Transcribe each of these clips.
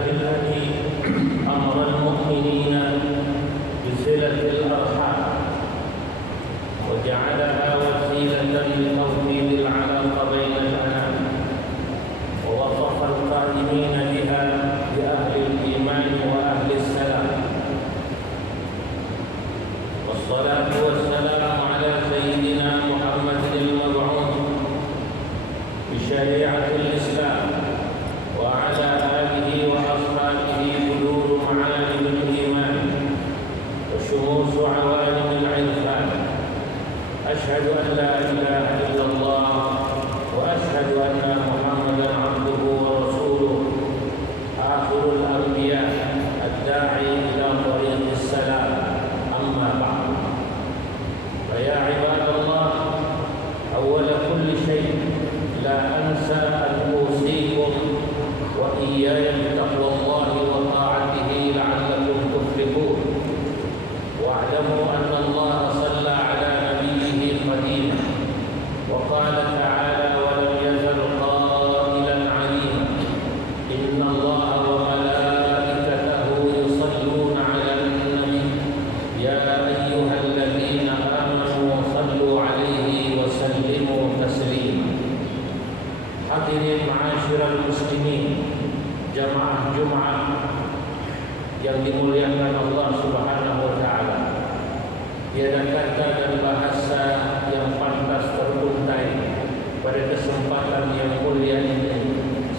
الله الذي أمر المؤمنين بصلة الأرحام وجعلها وسيلة لتوطيد العلاقة بين الأنام، ووصف القائمين بها بأهل الإيمان وأهل السلام. والصلاة والسلام على سيدنا محمد المبعوث بشريعة الإسلام وعلى آله وأصحابه بلور معالم الإيمان وشموس عوالم العرفان. أشهد أن لا إله إلا الله وأشهد أن محمدا عبده ورسوله آخر الأنبياء الداعي إلى طريق السلام. أما بعد، فيا عباد الله، أول كل شيء لا أنسى أن أوصيكم وإياي بتقوى الله وطاعته لعلكم تفلحون. واعلموا أن الله صلى على نبيه قديما وقال تعالى: ولم يزل قائلا عليما إن الله وملائكته يصلون على النبي يا أيها الذين آمنوا صلوا عليه وسلموا تسليما. Hadirin ma'asyiral muslimin, jamaah Jumat yang dimuliakan Allah Subhanahu wa taala. Tiada kata dan bahasa yang pantas teruntai pada kesempatan yang mulia ini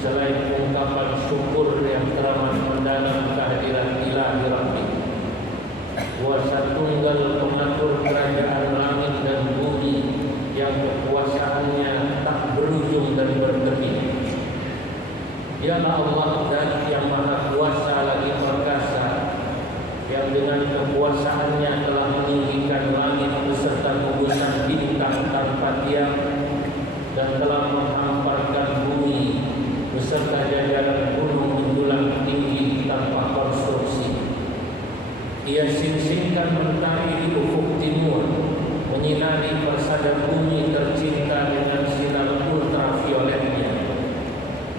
selain ungkapan syukur yang teramat mendalam kehadiran Ilahi Rabbi, kuasa tunggal pengatur kerajaan langit dan bumi yang kekuasaannya tak berujung dan bertepi. Dialah Allah dan yang maha kuasa lagi perkasa, yang dengan kekuasaannya telah meninggikan langit beserta gugusan bintang tanpa tiang dan telah menghamparkan bumi beserta jajaran gunung menjulang tinggi tanpa konstruksi. Ia sing-singkan mentari di ufuk timur, menyinari persada bumi tercinta dengan sinar ultravioletnya.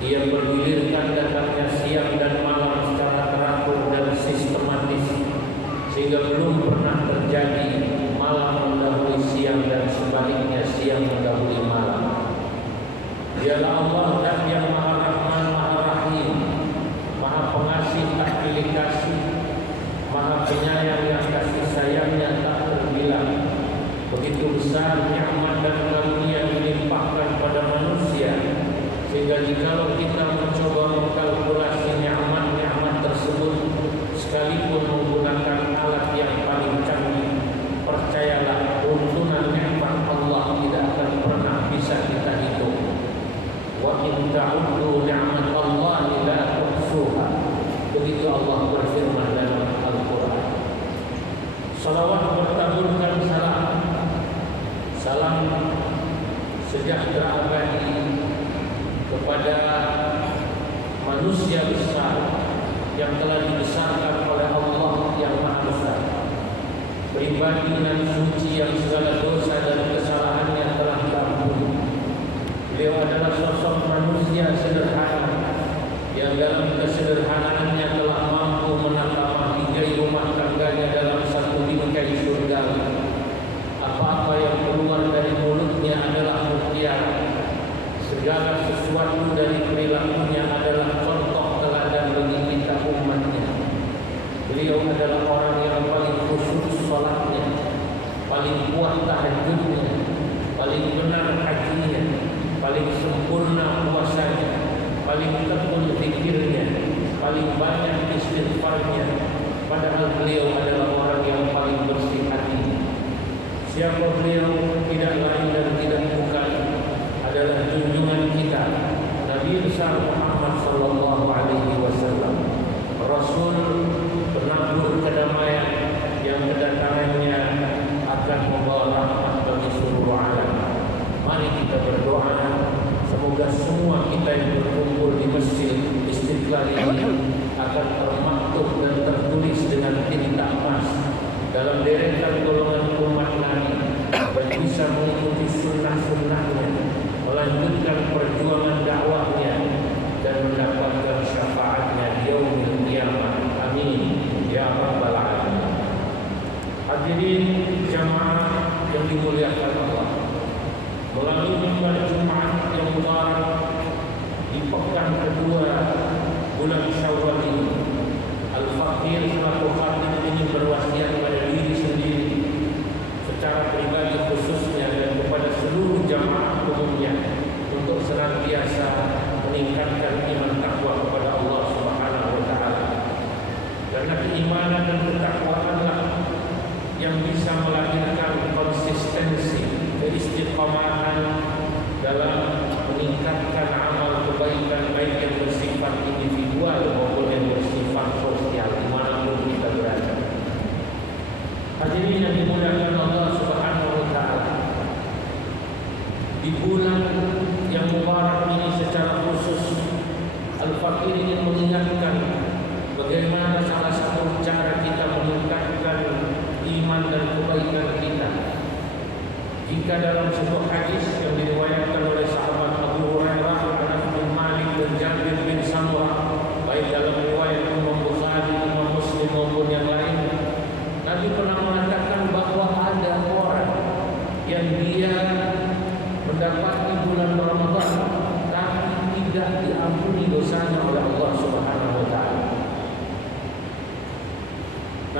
Ia bergilirkan datangnya siang dan malam secara teratur dan sistematis, sehingga belum pernah terjadi malam mendahului siang dan sebaliknya siang mendahului malam. Dialah Allah dan yang Maha Rahman, Maha Rahim, Maha Pengasih tak pilih kasih, Maha Penyayang yang kasih sayangnya tak terbilang. Begitu besar nikmat dan karunia dilimpahkan pada manusia, sehingga jikalau kita mencoba mengkalkulasi nikmat-nikmat tersebut sekalipun menggunakan alat yang paling canggih, percayalah runtunan nikmat Allah tidak akan pernah bisa kita hitung. Wa in ta'uddu ni'mat Allah la tuhsuha. Begitu Allah berfirman dalam Al-Quran. Salawat bertaburkan salam sejahtera abadi kepada manusia besar yang telah dibesarkan oleh Allah yang Maha Besar, pribadi dan suci yang segala dosa dan kesalahannya telah diampuni. Beliau adalah sosok manusia sederhana yang dalam kesederhanaannya telah mampu menata mahligai rumah tangganya dalam satu bingkai surga. Apa-apa yang keluar dari mulutnya adalah mutiara. Segala sesuatu dari perilakunya adalah contoh teladan bagi kita umatnya. Beliau adalah orang yang paling khusyuk salatnya, paling kuat tahajudnya, paling benar hajinya, paling sempurna puasanya, paling tekun zikirnya, paling banyak istighfarnya. Padahal beliau adalah orang yang paling bersih hati. Siapa beliau? Tidak lain dan tidak bukan adalah junjungan kita Nabi besar Muhammad sallallahu alaihi wasallam, Rasul penabur kedamaian yang kedatangannya akan membawa rahmat bagi seluruh alam. Mari kita berdoa semoga semua kita yang berkumpul di Masjid Istiqlal ini akan termaktub dan tertulis dengan tinta emas dalam deretan golongan umat Nabi dan bisa mengikuti sunnah-sunnahnya, melanjutkan perjuangan dakwahnya dan mendapatkan syafaatnya di yaumil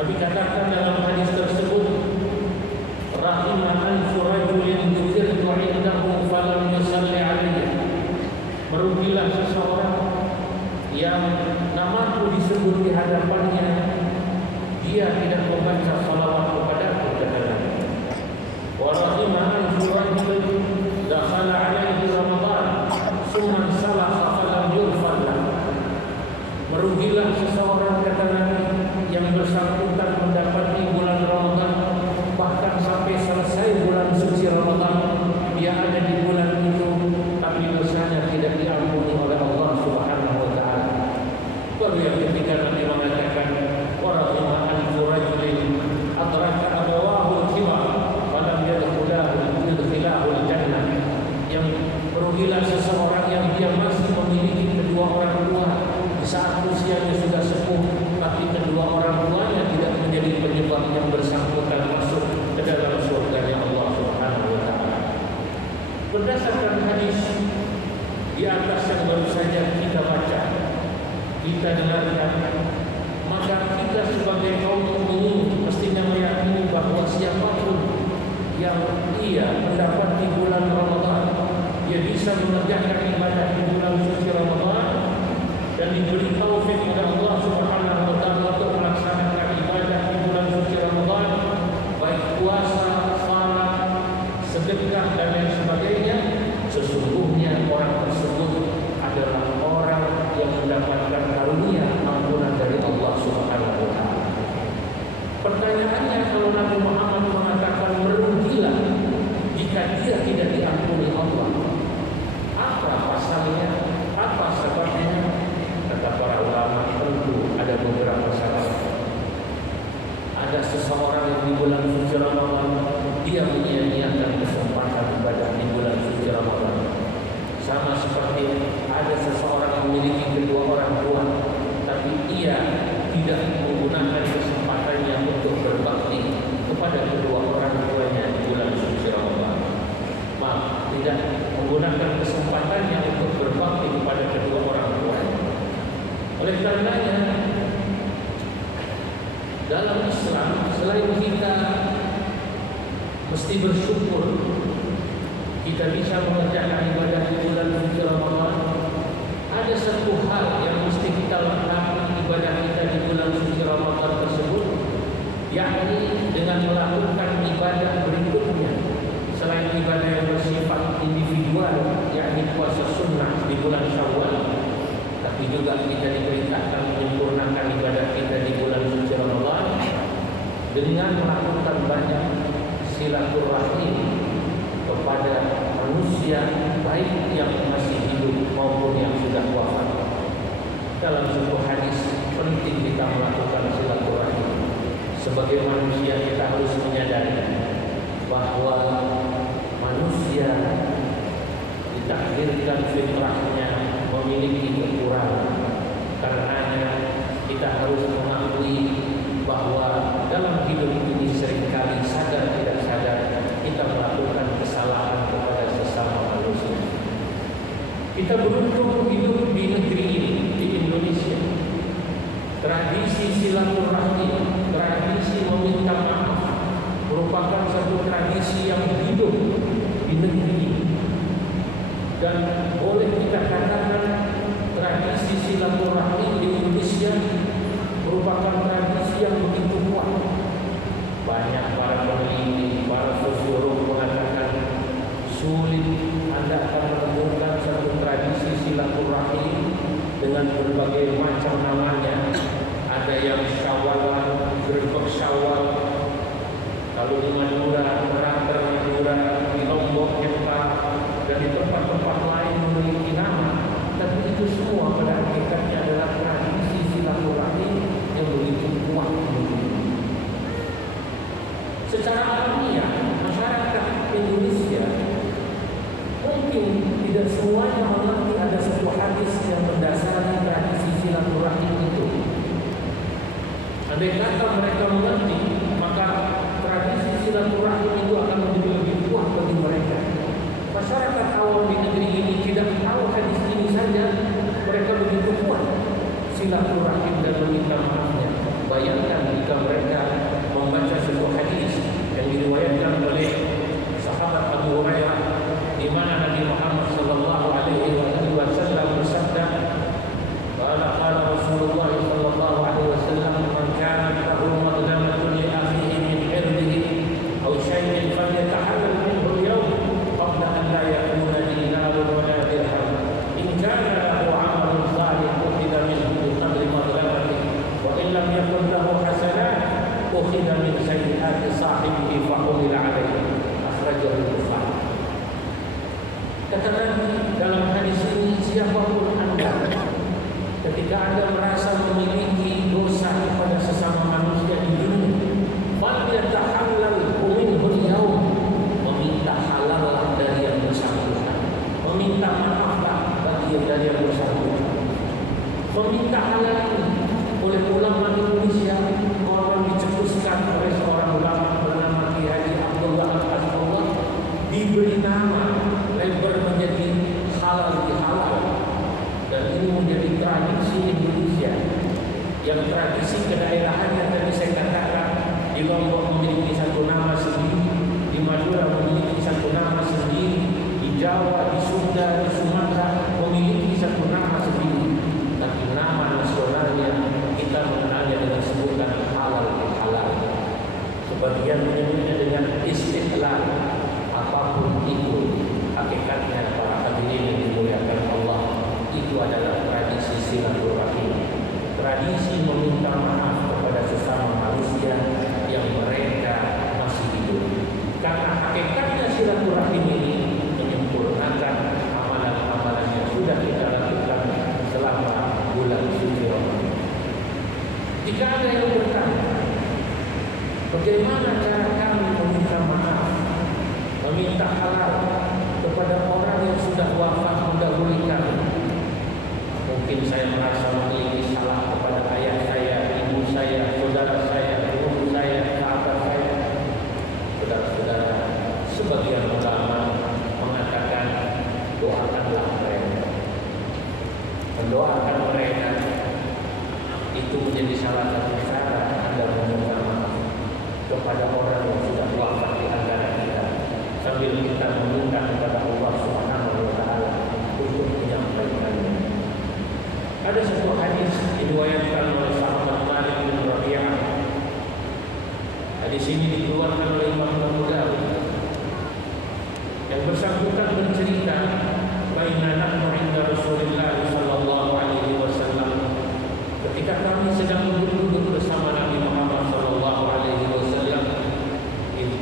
Nabi katakan dalam hadis tersebut, rahimah alfu rajulin dzukirtu indahu falam yusalli alayhi. Merugilah seseorang yang namaku disebut di hadapannya, dia tidak membaca salawat kepadaku, kata Nabi. Wa rahimah alfu rajulin dakhala alayhi Ramadan summa salaha falam yurfad lahu. Merugilah seseorang, kata Nabi, yang bersangkutan mendapati bulan Ramadan, bahkan sampai selesai bulan suci Ramadan dia ada di bulan itu, tapi dosanya tidak diampuni oleh Allah Subhanahu wa taala. Baru yang ketika Nabi mengatakan wa rahimah alfu rajulin adraka abawahu al-kibar falam yadkhulahu al-jannah. Yang merugilah seseorang yang dia masih memiliki kedua orang tua di saat usianya sudah sepuh, tapi kedua orang tuanya tidak menjadi penyebab yang bersangkutan masuk ke dalam surganya Allah Subhanahu wa taala. Berdasarkan hadis di atas yang baru saja kita baca, kita dengarkan, maka kita sebagai kaum mukminin mestinya meyakini bahwa siapapun yang ia mendapati bulan Ramadan, dia bisa mengerjakan ibadah di bulan suci Ramadan dan diberi taufik oleh Allah Subhanahu wa taala untuk melaksanakan ibadah di bulan suci Ramadan, baik puasa, salat, sedekah dan lain sebagainya, sesungguhnya orang tersebut adalah orang yang mendapatkan karunia ampunan dari Allah Subhanahu wa taala. Pertanyaannya, kalau Nabi Muhammad mengatakan merugilah jika dia tidak diampuni Allah, apa pasalnya? Apa sebabnya? Kata para ulama, tentu ada beberapa sebab. Ada seseorang yang di bulan suci Ramadan dia menyia-nyiakan kesempatan ibadah di bulan suci Ramadan. Sama seperti ada seseorang yang memiliki kedua orang tua, tapi ia tidak menggunakan kesempatannya untuk berbakti kepada kedua orang tuanya di bulan suci Ramadan. Tidak menggunakan kesempatannya untuk berbakti kepada kedua orang tuanya. Oleh karenanya, dalam Islam, selain kita mesti bersyukur kita bisa mengerjakan ibadah di bulan suci Ramadan, ada satu hal yang mesti kita lakukan ibadah kita di bulan suci Ramadan tersebut, yakni dengan melakukan ibadah berikutnya selain ibadah yang bersifat individual, yakni puasa sunnah di bulan Syawal, tapi juga kita diperintahkan menyempurnakan ibadah kita di bulan suci Ramadan dengan melakukan banyak silaturahim kepada manusia, baik yang masih hidup maupun yang sudah wafat. Dalam sebuah hadis, penting kita melakukan silaturahim. Sebagai manusia kita harus menyadari bahwa manusia ditakdirkan fitrahnya memiliki kekurangan. Karenanya kita harus mengakui bahwa dalam hidup ini seringkali sadar tidak sadar kita melakukan kesalahan kepada sesama manusia. Kita beruntung hidup di negeri ini, di Indonesia. Tradisi silaturahmi, tradisi meminta maaf merupakan satu tradisi yang hidup di negeri ini. Dan boleh kita katakan tradisi silaturahmi di Indonesia merupakan tradisi yang begitu kuat. Banyak para peneliti, para sosiolog mengatakan sulit Anda akan menemukan satu tradisi silaturahmi dengan berbagai macam namanya. Ada yang Syawalan, Gerbek Syawal, kalau di Madura, Merater Madura, di Lombok, Jepang, dan di tempat-tempat lain memiliki nama. Tapi itu semua pada hakikatnya adalah tradisi silaturahmi yang begitu kuat. Secara alamiah, masyarakat Indonesia mungkin tidak semuanya mengerti ada sebuah hadis yang mendasari tradisi silaturahmi itu. Andai kata mereka mengerti, maka tradisi silaturahmi itu akan menjadi lebih kuat bagi mereka. Masyarakat awam di negeri ini tidak tahu hadis ini saja, mereka begitu kuat silaturahim dan meminta maafnya. Bayangkan jika ketika mereka membaca sebuah hadis yang diriwayatkan oleh sahabat Abu Hurairah, di mana Nabi Muhammad sallallahu alaihi wasallam bersabda, qala Rasulullah sallallahu alaihi wasallam, man kana lahu madlamatun li akhihi min irdihi aw shay'in falyatahallal minhu al-yawm qabla an la yakuna dinarun wa la dirham in kana lahu 'amalun salih ukhidha minhu bi qadri madlamatihi wa in lam yakun lahu hasanat ukhidha min sayyi'ati sahibihi fa humila 'alayhi, akhrajahu al-Bukhari. Kata Nabi dalam hadis ini, siapapun Anda, ketika Anda merasa memiliki dosa kepada sesama manusia di dunia, falyatahallal minhu al-yawm, meminta halal dari yang bersangkutan, meminta maaflah bagi dari yang bersangkutan. Meminta halal ini oleh ulama Indonesia, orang dicetuskan oleh seorang ulama bernama Ki Haji Abdullah Al-Asrullah, diberi nama lebar menjadi halal bihalal, dan ini menjadi tradisi Indonesia yang tradisi kedaerahannya tadi saya katakan, di Lombok memiliki satu nama sendiri, di Madura memiliki satu nama sendiri, di Jawa, di Sunda, di Sumatera memiliki satu nama sendiri, tapi nama nasionalnya kita mengenalnya dengan sebutan halal bihalal. Sebagian menyebutnya dengan istiqlal. Apapun itu, hakikatnya para hadirin yang dimuliakan Allah, itu adalah tradisi silaturahim, tradisi meminta maaf kepada sesama manusia yang mereka masih hidup. Karena hakikatnya silaturahim ini menyempurnakan amalan-amalan yang sudah kita lakukan selama bulan suci Ramadan. Jika ada yang bertanya, bagaimana cara kami meminta maaf, meminta halal kepada orang yang sudah wafat mendahului kami? Mungkin saya merasa memiliki salah kepada ayah saya, ibu saya, saudara saya, guru saya, sahabat saya. Saudara-saudara, sebagian ulama mengatakan doakanlah mereka. Mendoakan mereka itu menjadi salah satu cara Anda meminta maaf kepada orang yang sudah wafat di antara kita, sambil kita meminta kepada Allah Subhanahu wa taala untuk menyampaikannya. Ada sebuah hadis diriwayatkan oleh sahabat Malik bin Rabi'ah. Hadis ini dikeluarkan oleh Imam Abu Dawud. Yang bersangkutan bercerita, baina nahnu 'inda Rasulillah sallallahu alaihi wasallam, ketika kami sedang duduk bersama Nabi Muhammad sallallahu alaihi wasallam,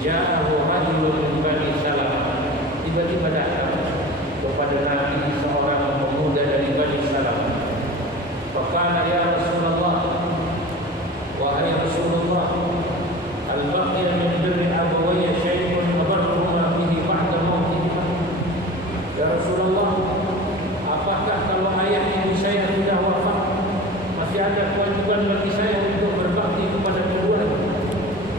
ja'ahu rajulun min Bani Salamah, tiba-tiba datang kepada Nabi seorang pemuda dari Bani Salamah. Faqala ya Rasulullah, wahai Rasulullah, al-baqiya min birri abawayya syai'un abarruhuma bihi ba'da mautihima. Ya Rasulullah, apakah kalau ayah ibu saya sudah wafat, masih ada kewajiban bagi saya untuk berbakti kepada keduanya?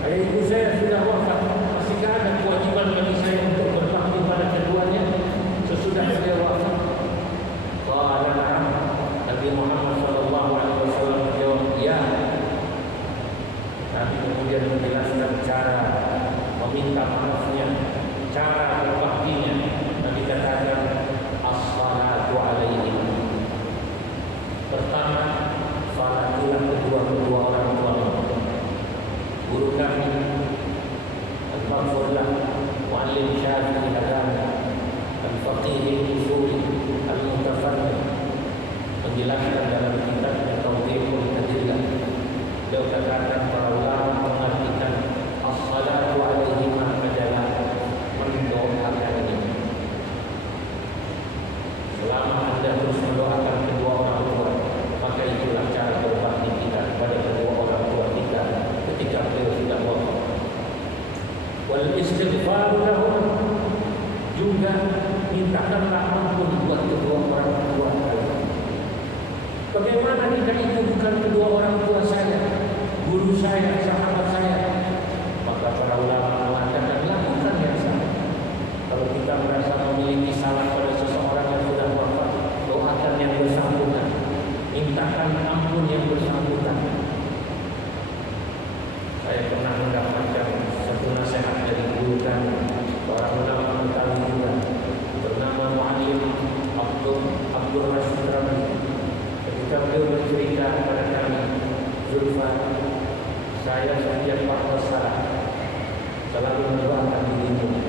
Ayah ibu saya sudah wafat, masihkah ada kewajiban bagi saya untuk berbakti pada keduanya sesudah dia wafat? Qala na'am. Nabi Muhammad sallallahu alaihi wasallam menjawab, ya. Nabi kemudian menjelaskan cara meminta maafnya, cara berbaktinya. Nabi katakan, as-salatu alaihim. Pertama, salatilah kedua orang tuamu. Guru kami Al-Maghfurlah, Muallim Syafi'i Hadana, Al-Faqih Al-Usuli, Al-Mutafanni, menjelaskan dalam kitabnya Tawdihul Adillah. Beliau katakan para ulama mengartikan as-salatu alaihim adalah mendoakan ini. Selama Anda terus mendoakan kedua orang tua, maka itulah cara berbakti kita kepada kedua orang tua kita ketika beliau sudah wafat. Wal istighfar lahum, juga mintakanlah ampun buat kedua orang tua kalian. Bagaimana jika itu bukan kedua orang tua saya, guru saya, sahabat saya? Maka para ulama mengatakan lakukan yang sama. Kalau kita merasa memiliki salah pada seseorang yang sudah wafat, doakan yang bersangkutan, mintakan ampun yang bersangkutan. Saya setiap waktu salat selalu mendoakan dirimu,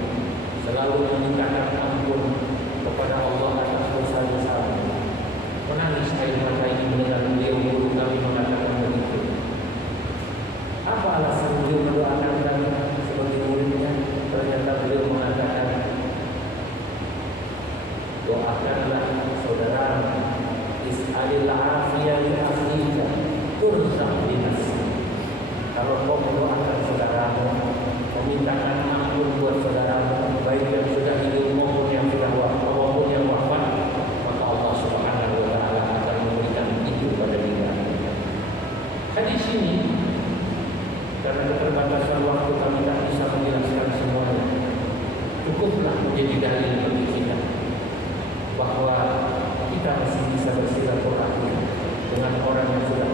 selalu memintakan ampun kepada Allah atas dosa-dosa. Menangis air mata ini mendengar beliau guru kami mengatakan begitu. Apa alasan beliau mendoakan kami sebagai muridnya? Ternyata beliau mengatakan, doakanlah saudara, is'alil afiyah li akhika turzaq bi nafsi. Kalau kau mendoakan saudaramu, memintakan ampun buat saudaramu, baik yang sudah hidup maupun yang sudah wafat, maka Allah Subhanahu wa taala akan memberikan itu pada kita. Hadis ini, karena keterbatasan waktu kami tak bisa menjelaskan semuanya, cukuplah menjadi dalil bagi kita bahwa kita masih bisa bersilaturahmi dengan orang yang sudah